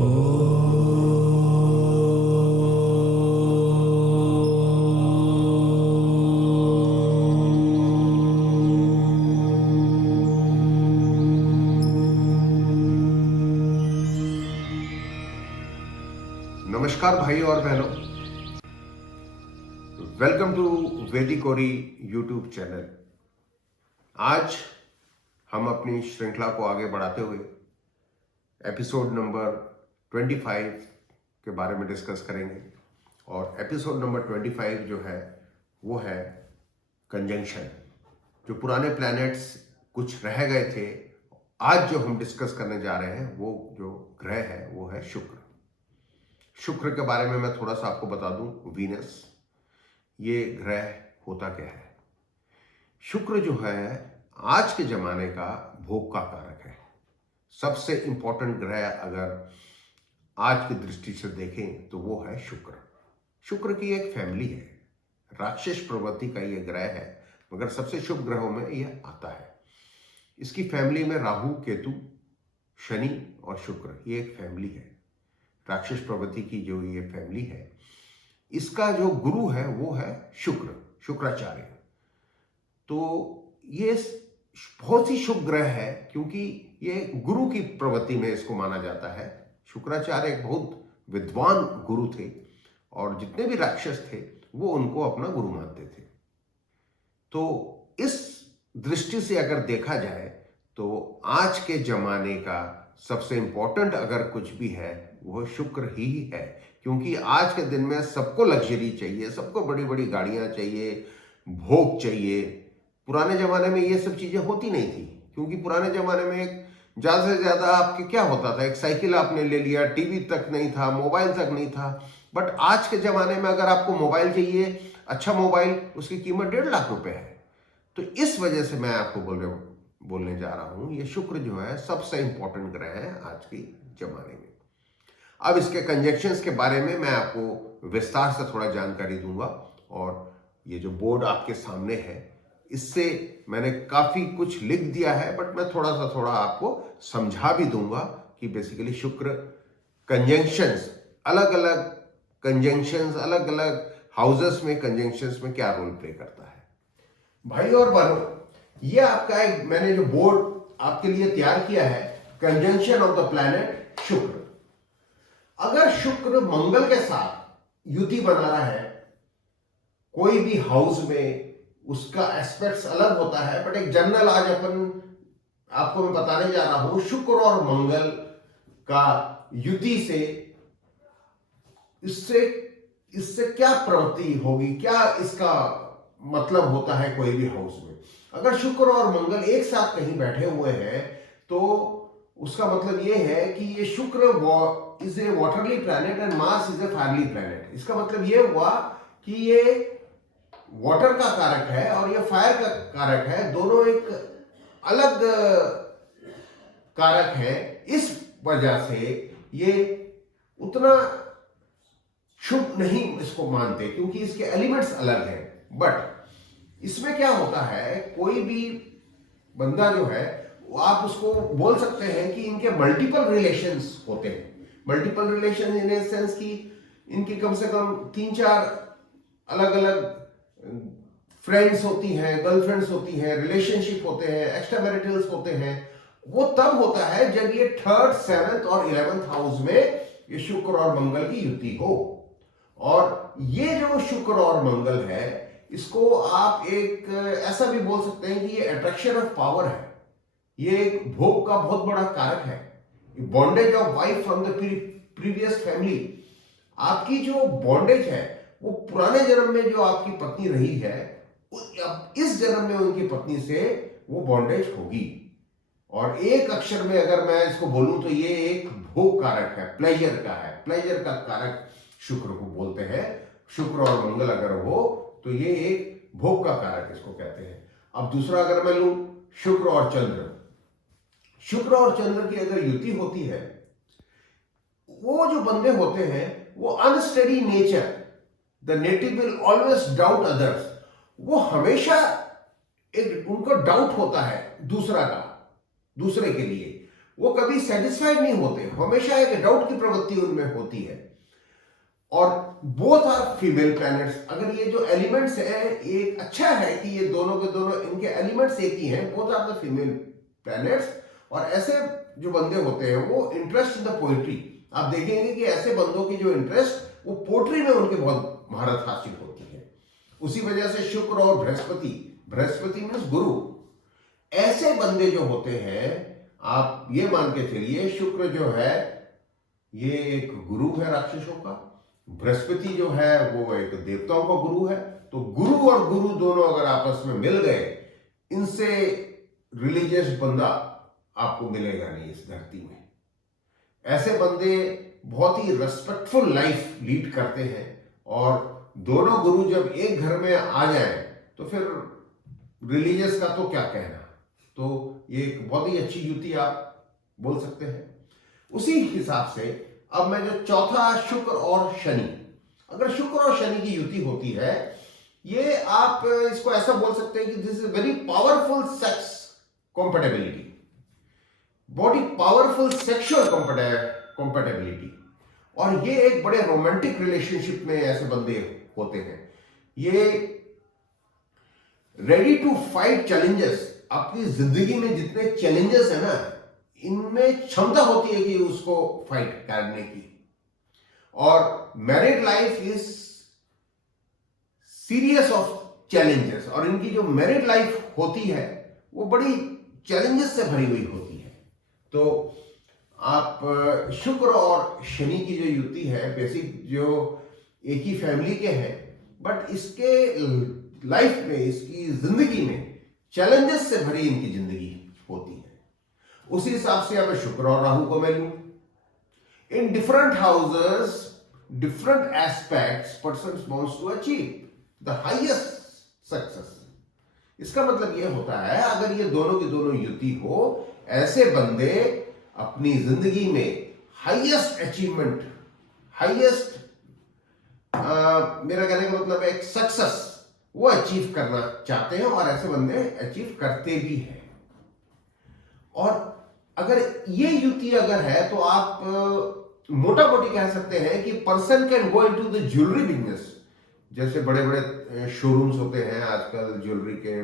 नमस्कार भाई और बहनों, वेलकम टू वैदिक ओरी यूट्यूब चैनल। आज हम अपनी श्रृंखला को आगे बढ़ाते हुए एपिसोड नंबर 25 के बारे में डिस्कस करेंगे। और एपिसोड नंबर 25 जो है वो है कंजंक्शन। जो पुराने प्लैनेट्स कुछ रह गए थे, आज जो हम डिस्कस करने जा रहे हैं वो जो ग्रह है वो है शुक्र। शुक्र के बारे में मैं थोड़ा सा आपको बता दूं। वीनस ये ग्रह होता क्या है। शुक्र जो है आज के जमाने का भोग का कारक है। सबसे इंपॉर्टेंट ग्रह अगर आज की दृष्टि से देखें तो वो है शुक्र। शुक्र की एक फैमिली है, राक्षस प्रवृत्ति का ये ग्रह है, मगर सबसे शुभ ग्रहों में यह आता है। इसकी फैमिली में राहु, केतु, शनि और शुक्र, ये एक फैमिली है। राक्षस प्रवृत्ति की जो ये फैमिली है, इसका जो गुरु है वो है शुक्राचार्य। तो ये बहुत ही शुभ ग्रह है क्योंकि ये गुरु की प्रवृत्ति में इसको माना जाता है। शुक्राचार्य एक बहुत विद्वान गुरु थे और जितने भी राक्षस थे वो उनको अपना गुरु मानते थे। तो इस दृष्टि से अगर देखा जाए तो आज के जमाने का सबसे इंपॉर्टेंट अगर कुछ भी है वो शुक्र ही है। क्योंकि आज के दिन में सबको लग्जरी चाहिए, सबको बड़ी बड़ी गाड़ियां चाहिए, भोग चाहिए। पुराने जमाने में ये सब चीजें होती नहीं थी, क्योंकि पुराने जमाने में एक ज्यादा से ज्यादा आपके क्या होता था, एक साइकिल आपने ले लिया, टीवी तक नहीं था, मोबाइल तक नहीं था। बट आज के जमाने में अगर आपको मोबाइल चाहिए, अच्छा मोबाइल, उसकी कीमत 1.5 लाख रुपए है। तो इस वजह से मैं आपको बोलने जा रहा हूं, ये शुक्र जो है सबसे इंपॉर्टेंट ग्रह है आज के जमाने में। अब इसके कंजंक्शंस के बारे में मैं आपको विस्तार से थोड़ा जानकारी दूंगा। और ये जो बोर्ड आपके सामने है, इससे मैंने काफी कुछ लिख दिया है, बट मैं थोड़ा आपको समझा भी दूंगा कि बेसिकली शुक्र कंजंक्शंस, अलग अलग कंजंक्शंस, अलग अलग हाउसेस में कंजंक्शंस में क्या रोल प्ले करता है। भाई और बहनों, ये आपका एक मैंने जो बोर्ड आपके लिए तैयार किया है, कंजंक्शन ऑफ द प्लैनेट शुक्र। अगर शुक्र मंगल के साथ युति बना रहा है कोई भी हाउस में, उसका एस्पेक्ट्स अलग होता है, बट एक जनरल आज आपको मैं बताने जा रहा हूं, शुक्र और मंगल का युति से इससे क्या प्रवृत्ति होगी, क्या इसका मतलब होता है कोई भी हाउस में। अगर शुक्र और मंगल एक साथ कहीं बैठे हुए हैं तो उसका मतलब यह है कि ये Shukra is a waterly planet and Mars is a firely planet. इसका मतलब यह हुआ कि ये वाटर का कारक है और ये फायर का कारक है, दोनों एक अलग कारक है। इस वजह से ये उतना शुभ नहीं इसको मानते, क्योंकि इसके एलिमेंट्स अलग हैं। बट इसमें क्या होता है, कोई भी बंदा जो है आप उसको बोल सकते हैं कि इनके मल्टीपल रिलेशंस होते हैं। Multiple relation in a sense कि इनकी कम से कम 3-4 अलग अलग फ्रेंड्स होती हैं, गर्लफ्रेंड्स होती हैं, रिलेशनशिप होते हैं, एक्स्ट्रा मैरिटल्स होते हैं। वो तब होता है जब ये 3rd, 7th और 11th हाउस में ये शुक्र और मंगल की युति हो। और ये जो शुक्र और मंगल है, इसको आप एक ऐसा भी बोल सकते हैं कि ये अट्रैक्शन ऑफ पावर है। ये एक भोग का बहुत बड़ा कारक है। Bondage of wife from the previous family, आपकी जो बॉन्डेज है वो पुराने जन्म में जो आपकी पत्नी रही है, इस जन्म में उनकी पत्नी से वो बॉन्डेज होगी। और एक अक्षर में अगर मैं इसको बोलूं तो ये एक भोग कारक है, प्लेजर का है। प्लेजर का कारक शुक्र को बोलते हैं। शुक्र और मंगल अगर हो तो ये एक भोग का कारक इसको कहते हैं। अब दूसरा अगर मैं लूं शुक्र और चंद्र, शुक्र और चंद्र की अगर युति होती है, वो जो बंदे होते हैं वो unsteady nature, the native will always doubt others. वो हमेशा एक उनको डाउट होता है दूसरे के लिए। वो कभी सेटिस्फाइड नहीं होते, हमेशा एक डाउट की प्रवृत्ति उनमें होती है। और बोथ आर फीमेल प्लैनेट्स। अगर ये जो एलिमेंट्स हैं, एक अच्छा है कि ये दोनों के दोनों इनके एलिमेंट्स एक ही हैं, both are the female planets. और ऐसे जो बंदे होते हैं वो इंटरेस्ट इन द पोइट्री, आप देखेंगे कि ऐसे बंदों की जो इंटरेस्ट वो पोट्री में उनके बहुत महारत हासिल होती है। उसी वजह से शुक्र और बृहस्पति, बृहस्पति मीन्स गुरु, ऐसे बंदे जो होते हैं, आप ये मान के चलिए शुक्र जो है ये एक गुरु है राक्षसों का, बृहस्पति जो है वो एक देवताओं का गुरु है। तो गुरु और गुरु दोनों अगर आपस में मिल गए, इनसे रिलीजियस बंदा आपको मिलेगा नहीं इस धरती में। ऐसे बंदे बहुत ही रेस्पेक्टफुल लाइफ लीड करते हैं, और दोनों गुरु जब एक घर में आ जाए तो फिर रिलीजियस का तो क्या कहना। तो ये एक बहुत ही अच्छी युति आप बोल सकते हैं। उसी हिसाब से अब मैं जो चौथा, शुक्र और शनि, अगर शुक्र और शनि की युति होती है, ये आप इसको ऐसा बोल सकते हैं कि this is very powerful sex compatibility, body powerful sexual compatibility. और ये एक बड़े रोमांटिक रिलेशनशिप में ऐसे बंदे होते हैं। ये रेडी टू फाइट चैलेंजेस, आपकी जिंदगी में जितने चैलेंजेस है ना, इनमें क्षमता होती है कि उसको फाइट करने की। और married life is serious of challenges, और इनकी जो मैरिड लाइफ होती है वो बड़ी चैलेंजेस से भरी हुई होती है। तो आप शुक्र और शनि की जो युति है, बेसिक जो एक ही फैमिली के हैं, बट इसके लाइफ में, इसकी जिंदगी में चैलेंजेस से भरी इनकी जिंदगी होती है। उसी हिसाब से अब शुक्र और राहु को मैं लूं, in different houses, different aspects, person wants to achieve the highest success. इसका मतलब यह होता है, अगर ये दोनों की दोनों युति हो, ऐसे बंदे अपनी जिंदगी में हाईएस्ट अचीवमेंट, हाईएस्ट मेरा कहने का मतलब एक सक्सेस वो अचीव करना चाहते हैं, और ऐसे बंदे अचीव करते भी हैं। और अगर ये युति अगर है तो आप मोटा मोटी कह सकते हैं कि person can go into the jewellery business. जैसे बड़े बड़े शोरूम्स होते हैं आजकल ज्वेलरी के,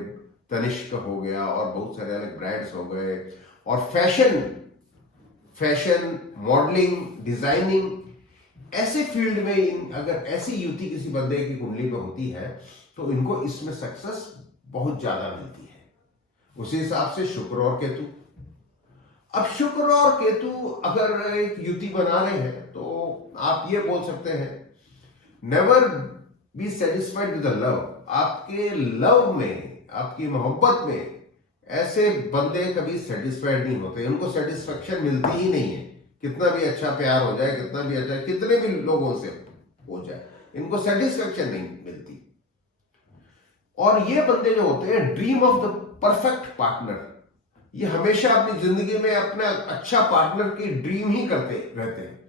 तनिष्क हो गया और बहुत सारे अलग ब्रांड्स हो गए, और फैशन मॉडलिंग, डिजाइनिंग, ऐसे फील्ड में अगर ऐसी युति किसी बंदे की कुंडली में होती है तो इनको इसमें सक्सेस बहुत ज्यादा मिलती है। उसी हिसाब से शुक्र और केतु, अब शुक्र और केतु अगर एक युति बना रहे हैं तो आप ये बोल सकते हैं, never be satisfied with the love. आपके लव में, आपकी मोहब्बत में ऐसे बंदे कभी सेटिस्फाइड नहीं होते, उनको सेटिस्फेक्शन मिलती ही नहीं है। कितना भी अच्छा प्यार हो जाए, कितना भी अच्छा, कितने भी लोगों से हो जाए, इनको सेटिस्फेक्शन नहीं मिलती। और ये बंदे जो होते हैं, dream of the perfect partner, ये हमेशा अपनी जिंदगी में अपना अच्छा पार्टनर की ड्रीम ही करते रहते हैं,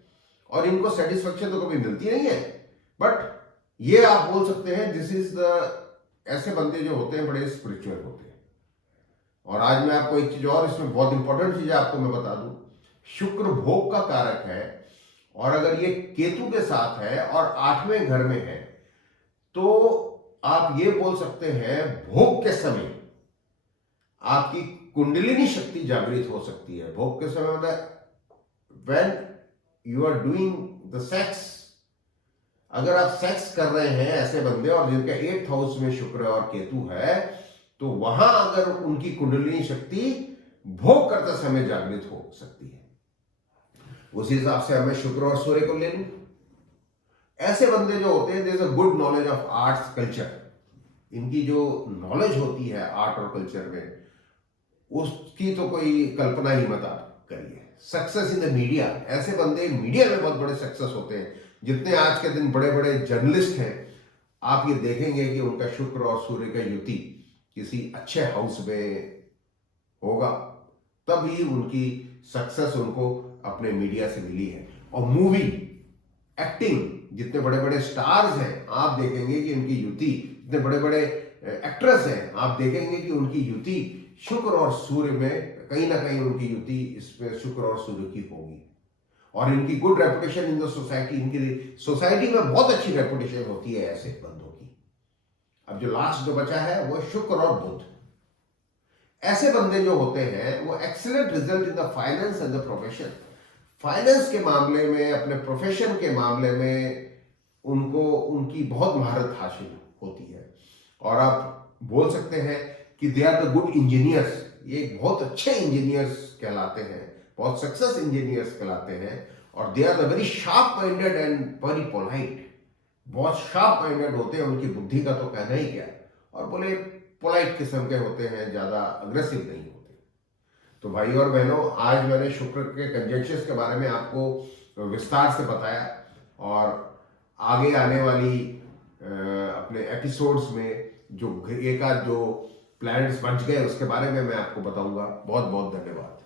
और इनको सेटिस्फेक्शन तो कभी मिलती नहीं है। बट ये आप बोल सकते हैं दिस इज द, ऐसे बंदे जो होते हैं बड़े स्पिरिचुअल होते हैं। और आज मैं आपको एक चीज और, इसमें बहुत इंपॉर्टेंट चीज आपको मैं बता दूं, शुक्र भोग का कारक है, और अगर ये केतु के साथ है और 8वें घर में है, तो आप ये बोल सकते हैं भोग के समय आपकी कुंडलिनी शक्ति जागृत हो सकती है। भोग के समय मतलब when you are doing the sex, अगर आप सेक्स कर रहे हैं ऐसे बंदे और जिनका 8th हाउस में शुक्र और केतु है, तो वहां अगर उनकी कुंडलिनी शक्ति भोग करते समय जागृत हो सकती है। उसी हिसाब से हमें शुक्र और सूर्य को ले लूं, ऐसे बंदे जो होते हैं, there is a good knowledge of arts culture, इनकी जो नॉलेज होती है आर्ट और कल्चर में, उसकी तो कोई कल्पना ही मत आप करिए। सक्सेस इन द मीडिया, ऐसे बंदे मीडिया में बहुत बड़े सक्सेस होते हैं। जितने आज के दिन बड़े बड़े जर्नलिस्ट हैं, आप ये देखेंगे कि उनका शुक्र और सूर्य का युति किसी अच्छे हाउस में होगा, तभी उनकी सक्सेस उनको अपने मीडिया से मिली है। और मूवी, एक्टिंग, जितने बड़े बड़े स्टार्स हैं, आप देखेंगे कि उनकी युति, जितने बड़े बड़े एक्ट्रेस हैं, आप देखेंगे कि उनकी युति शुक्र और सूर्य में कहीं ना कहीं उनकी युति इसमें शुक्र और सूर्य की होगी। और इनकी good reputation in the society, इनकी सोसाइटी में बहुत अच्छी रेपुटेशन होती है ऐसे बंदों की। अब जो लास्ट जो बचा है वो शुक्र और बुध। ऐसे बंदे जो होते हैं वो excellent result in the finance and the profession. Finance के मामले में, अपने प्रोफेशन के मामले में उनको उनकी बहुत महारत हासिल होती है। और आप बोल सकते हैं कि they are the good engineers. ये बहुत अच्छे इंजीनियर्स कहलाते हैं, बहुत सक्सेस इंजीनियर्स कहलाते हैं। और they are the very sharp minded and very polite. बहुत शार्प माइंडेड होते हैं, उनकी बुद्धि का तो कहना ही क्या। और बोले पोलाइट किस्म के होते हैं, ज्यादा अग्रेसिव नहीं होते। तो भाई और बहनों, आज मैंने शुक्र के कंजंक्शंस के बारे में आपको विस्तार से बताया। और आगे आने वाली अपने एपिसोड्स में जो एक आध जो प्लैनेट्स बच गए उसके बारे में मैं आपको बताऊंगा। बहुत बहुत धन्यवाद।